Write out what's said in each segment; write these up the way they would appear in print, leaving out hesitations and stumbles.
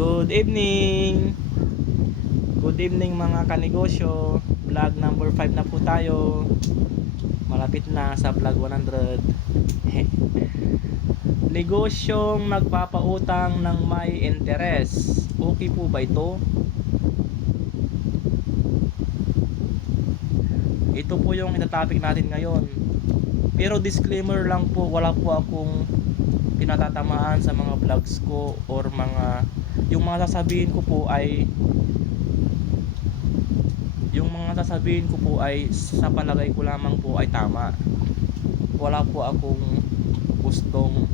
Good evening! Good evening mga kanegosyo. Vlog number 5 na po tayo. Malapit na sa vlog 100. Negosyong nagpapautang ng may interes. Okay po ba ito? Ito po yung itatopic natin ngayon. Pero disclaimer lang po, wala po akong pinatatamaan sa mga vlogs ko or yung mga sasabihin ko po ay sa palagay ko lamang po ay tama. Wala po akong gustong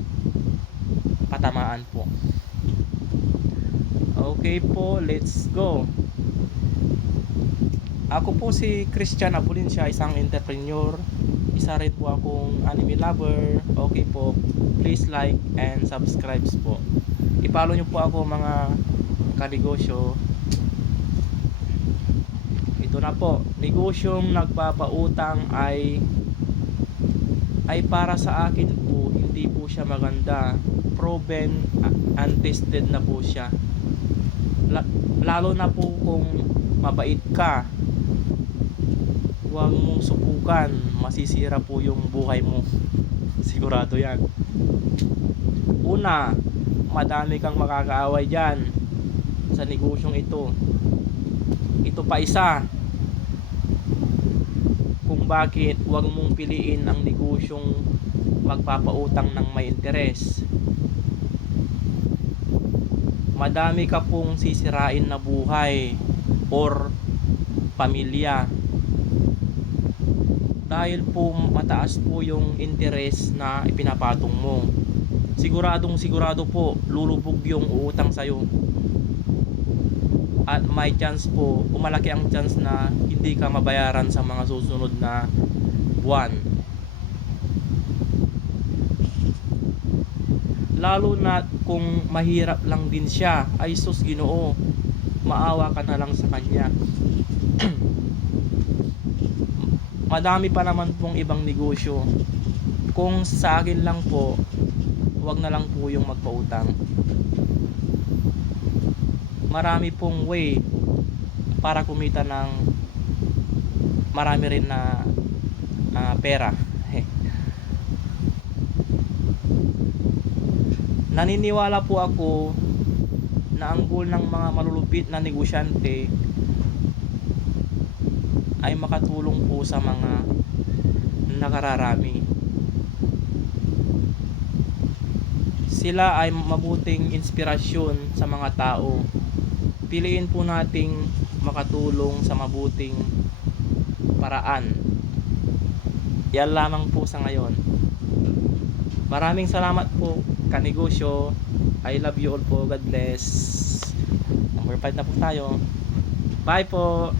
patamaan po. Okay po, let's go. Ako po si Christian Abulincia, isang entrepreneur. Isa rin po akong anime lover. Okay po, please like and subscribe po. I-follow nyo po ako mga kanegosyo. Ito na po, negosyong nagpapautang ay para sa akin po, hindi po siya maganda. Proven, untested na po siya. Lalo na po kung mabait ka, huwag mong subukan, masisira po yung buhay mo. Sigurado yan. Una, madami kang makakaaway dyan sa negosyong ito. Ito pa isa kung bakit huwag mong piliin ang negosyong magpapautang ng may interes. Madami ka pong sisirain na buhay or pamilya dahil po mataas po yung interes na ipinapatong mo. Sigurado po lulubog yung uutang sa'yo. At may chance po, malaki ang chance na hindi ka mabayaran sa mga susunod na buwan. Lalo na kung mahirap lang din siya, ay sus Ginoo, maawa ka na lang sa kanya. Madami pa naman pong ibang negosyo. Kung sa akin lang po, wag na lang po yung magpautang. Marami pong way para kumita ng marami rin na pera. Naniniwala po ako na ang goal ng mga malulupit na negosyante ay makatulong po sa mga nakararami. Sila ay mabuting inspirasyon sa mga tao. Piliin po nating makatulong sa mabuting paraan. Yan lamang po sa ngayon. Maraming salamat po kanegosyo. I love you all po. God bless. Number 5 na po tayo. Bye po.